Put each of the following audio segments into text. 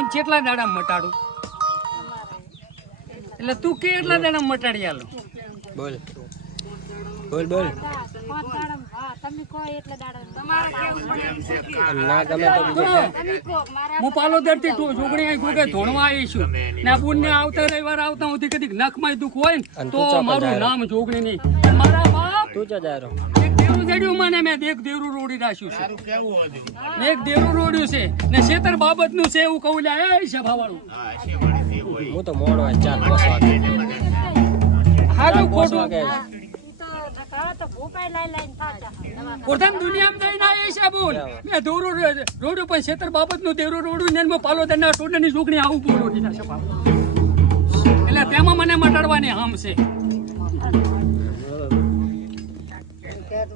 હું કેટલા દાડા મટાડું? એટલે તું કેટલા દાડા મટાડી આલો? બોલ. બોલ બોલ. હા જોગણી આવી ગોગે ધોણવા આવી છું. ને બુન ને આવતા રવિવાર આવતા કદી નખમાં દુખ હોય ને તો મારું નામ જોગણી નહીં મારા બાપ તું ચા જારો એક દેવરું જડ્યું મને મેં એક દેવરું રોડી રાખ્યું છે. મેં એક દેવરું? રોડ્યું છે. ને શેતર બાબતનું છે એવું કહું લે એ સભા વાળું હું તો મોડો ચાર પાંચ વાગે. હારું ખોટું વાગે. ઈ તો નકાળા તો ભૂપાઈ લાઈ લાઈને થાચા પોતાની દુનિયામાં જઈને આવી છે બોલ. મેં દોરું રોડ્યું પણ શેતર બાબતનું દેવરું રોડ્યું ને પાલો દરના ટોડની જોગણી આવું બોલું. એટલે તેમાં મને મટાડવાની હામ છે. એટલે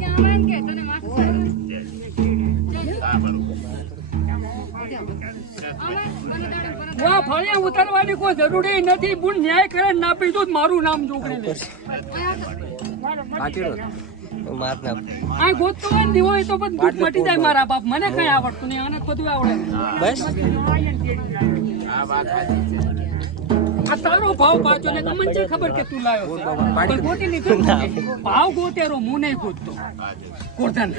કે આવે ને કે તને માથું વાહ ફળિયા ઉતારવાની કોઈ જરૂરી નથી. બુન ન્યાય કરે ના પીધું જ મારું નામ જોગણી લે. આ ગોતતો હોય દીવો એ તો બધું દુઃખ મટી જાય મારા બાપ. મને કઈ આવડતું નહીં આને તો બધું આવડે. બસ. આ તારો ભાવ પાછો ને તમને છે ખબર કે તું લાયો પણ ગોતી લીધો. ભાવ ગોતેરો હું નહીં ગોતતો. ગોરધન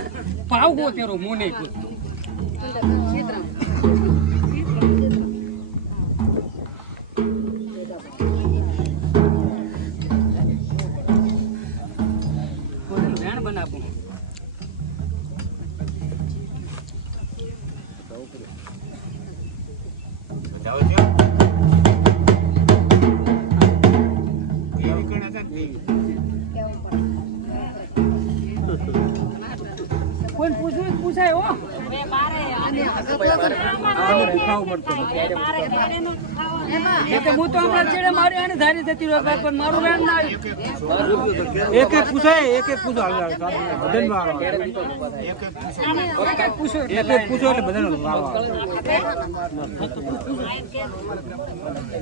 ભાવ ગોતેરો હું નહીં ગોતતો. ખાવા એ કે હું તો હમણાં છેડે મારી આને ધારી જતી રહ્યો પણ મારું વેણ ના એક એક પૂછાય એક એક પૂછો હાલ હાલ બધાને એક એક પૂછો એક એક પૂછો એટલે બધાને વારો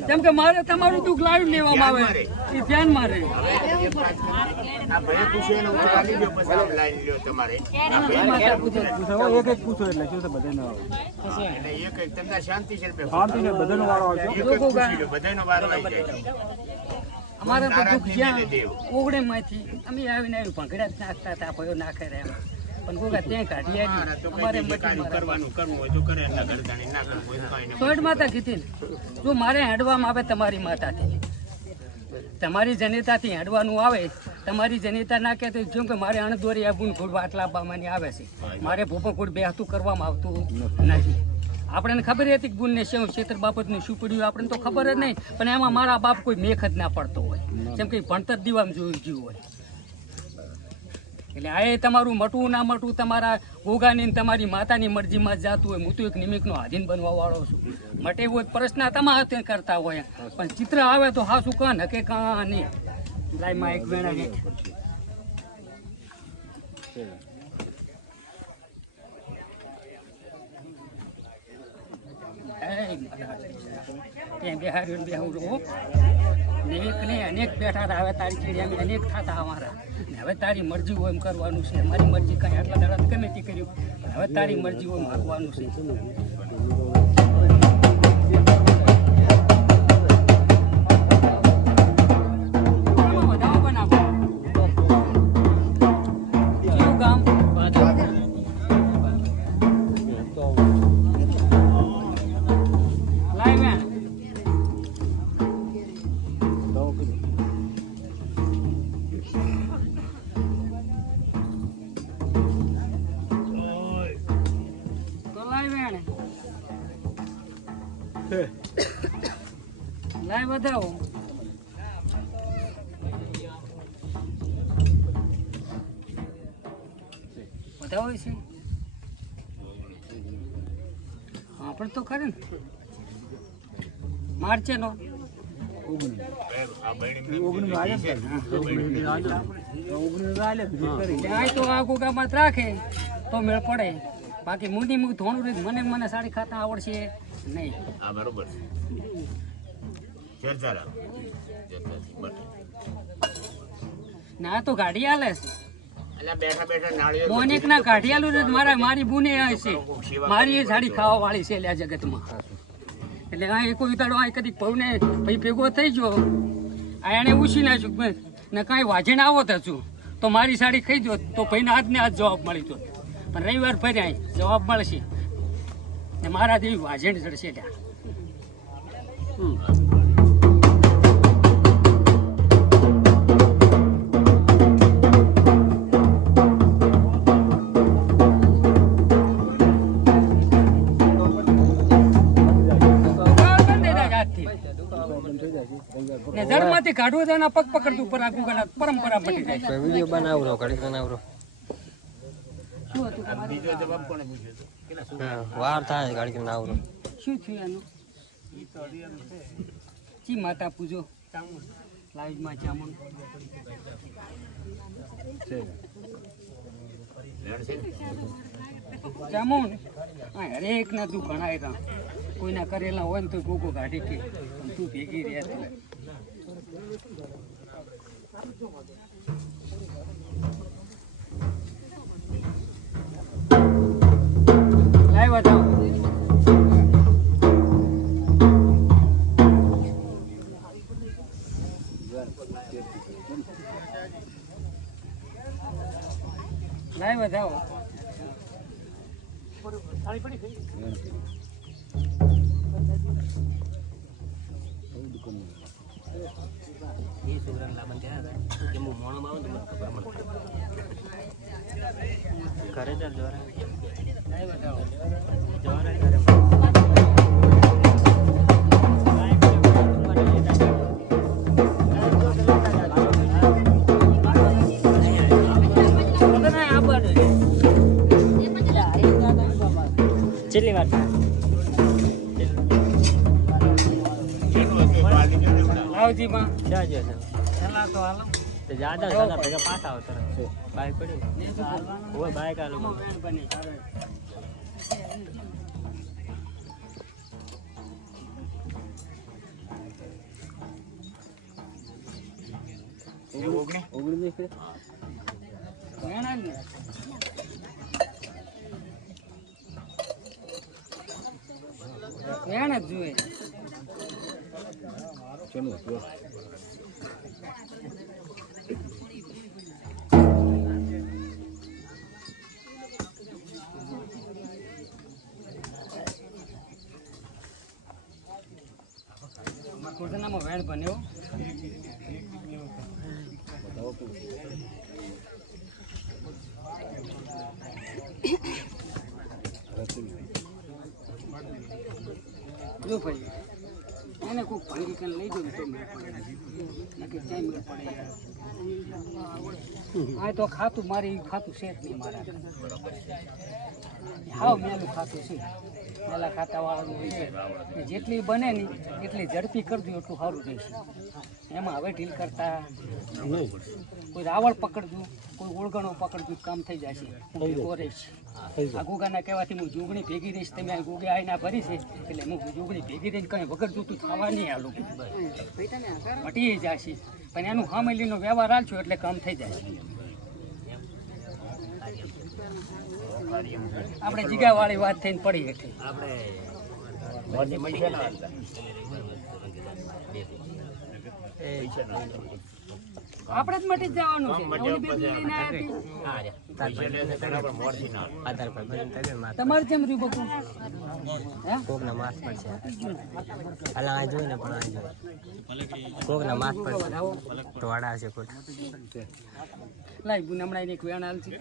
કેમ કે મારે તમારું દુઃખ લાવી લેવામાં આવે. એ ધ્યાન રહે પૂછો, એક એક પૂછો એટલે શું બધાને શાંતિ છે બધાનો વારો આવશે. અમારે તો દુઃખ જ્યાં ઓગણે માંથી અમે આવીને આવ્યું ભંગડા જ નાખતા હતા ભયો નાખે રે એમ. પણ ગોગા ત્યાં કાઢી આવી અમારે કરવાનું કરવું હોય તો કરે સોડ માતા કીધી ને જો મારે હેડવામાં આવે તમારી માતાથી. તમારી જનેતાથી હેડવાનું આવે તમારી જનેતા ના કહેતી તો જેમ કે મારે અણદોરી આબુન ખોડવા આટલા આપવાની આવે છે. મારે ભૂપોકુડ બેહતું કરવામાં આવતું નથી. આપણને ખબર હતી કે ગુણને શું ક્ષેત્ર બાબતનું શું પડ્યું? આપણને તો ખબર જ નહીં, પણ એમાં મારા બાપ કોઈ મેખ જ ના પડતો હોય. જેમ કે ભણતર દીવામાં જોયું ગયું હોય. એટલે આ તમારું મટવું ના મટવું તમારા ગોગાની તમારી માતાની મરજીમાં જાતું હોય, હું તો એક નિમિત્તનો આધીન બનવા વાળો છું. મટે જ પ્રશ્ન તમારા હાથે કરતા હોય. પણ ચિત્ર આવે તો હા શું કાન હકે કાં નહીં લાઈમાં એક વેણા ત્યાં બિહારીઓને ને બેહું રહો અનેક ને અનેક બેઠા હતા. હવે તારી ચીડિયા અનેક થતા અમારા. ને હવે તારી મરજી હોય એમ કરવાનું છે. મારી મરજી કાંઈ આટલા દાડા ગમે તે કર્યું હવે તારી મરજી હોય એમ હાંકવાનું છે. વધાવો વધાવો છે? આપણે તો ખરે ને. માર્ચે નો? રાખે તો મેળ પડે. બાકી મુંડી મું ધોણું રહી મને મને સાડી ખાતા આવડશે નહીં. બરોબર ના તો ગાડી આલે. છે એટલે બેઠા બેઠા ના છે મારા મારી બુને આ છે. મારી એ સાડી ખાવા વાળી છે લે જગતમાં. એટલે આ એક ઉતાડો આ કદી પૌને ભાઈ ભેગો થઈ ગયો. આ એને ઉછી નાખ્યું ને કાંઈ વાજણ આવો તો છું તો મારી સાડી ખાઈ જો તો ભાઈને આજને આજ જવાબ મળી જો પણ રવિવાર ફર્યા જવાબ મળશે. ને મારા જેવી વાજણ ચડશે ત્યાં ને કાઢવું છે એના પગ પકડતું ઉપર આખું ગણા પરંપરા મટી જાય. કોઈ વીડિયો બનાવરો ઘડીક બનાવરો. શું હતું તમારે? બીજો જવાબ પૂછ્યો? શું? વાર થાય ઘડીક બનાવરો. શું થયું એનું ચી માતા પૂજો? લાઈવમાં ચામુંડ. જામુન હરેક ના તું ભણાય કોઈના કરેલા હોય ને તો ગોગો કાઢી કે. તું ભેગી રહ્યા તું લાઈવ બતાવો લાઈવ બતાવો ઘરે ચાલ જોરા લાઈવ બતાવો બધાને આવવાનું છે. છેલ્લી વાર ગયો માં જાજો પેલા તો હાલો. તે જાદા સાદા ભેગા પાછા આવતા બાઈક પડ્યું ઓય બાઈક આલું બેન. બની ઓગણી? વેણા જ ને. જુએ કોટનામાં વેણ બન્યો જો ભાઈ. એને કોઈક ભાંગી કરીને લઈ જવું તો નક્કી ક્યાંય પડે આ તો ખાતું મારી ખાતું છે જ નહીં મારા હાવ મેલું ખાતું છે. મેલા ખાતા વાળાનું હોય છે. જેટલી બને ને એટલી ઝડપી કરજો એટલું સારું રહેશે. એમાં હવે ઢીલ કરતા કોઈ રાવળ પકડજો કોઈ ઓળગણો પકડજો કામ થઈ જશે. ભેગો રહીશ. આ ગુગાના કહેવાથી હું જુગણી ભેગી રહીશ તમે આ ગોગે આઈના ભરી છે એટલે હું જુગણી ભેગી રહીને કઈ વગર જૂતું થવા નહીં આલું મટી જશે. પણ એનું ફામિલીનો વ્યવહાર આલશો એટલે કામ થઈ જાય. આપણે જીગાવાળી વાત થઈને પડી હતા. આપણે જ મટી જવાનું છે. છે ના. પર તમારે કેમ રહ્યું બકુ હે કોકના માસ છે હાલા આ જોઈ ને પણ આ જોઈ કોકના માસ પર તો વાડા હશે કોઈ લાઈ બુન હમણાં એક વેણ આલ છે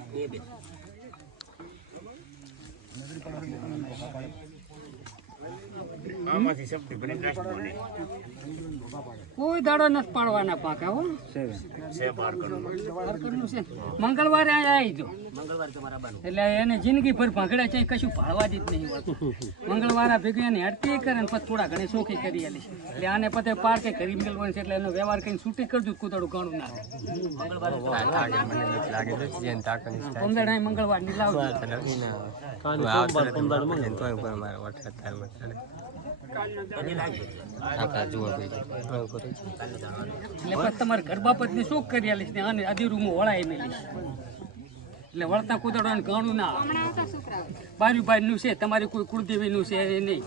કોઈ દાડો નથી પાડવાના પાકા હો. મંગળવારે આવી જો. એટલે એને જિંદગીભર ભાંગડા છે કશું પાડવા જ નહીં મંગળવારે ભેગી એને હડતી કરે ને પછી થોડા ઘણી સોખી કરી આલી એટલે આને પતે પાર કે કરી મેળવાનું છે એટલે એનો વ્યવહાર કરીને છૂટી કરજો કુતડું ઘણું ના પંદર મંગળવારની લાવજો. તમારે ઘર બાપત ને શું કરી આલીશ ને આને અધીરું હું વળાઈ મેલીશ એટલે વળતા કુદડવાનું ઘણું ના બારી નું છે તમારી કોઈ કુળદેવી નું છે નહીં.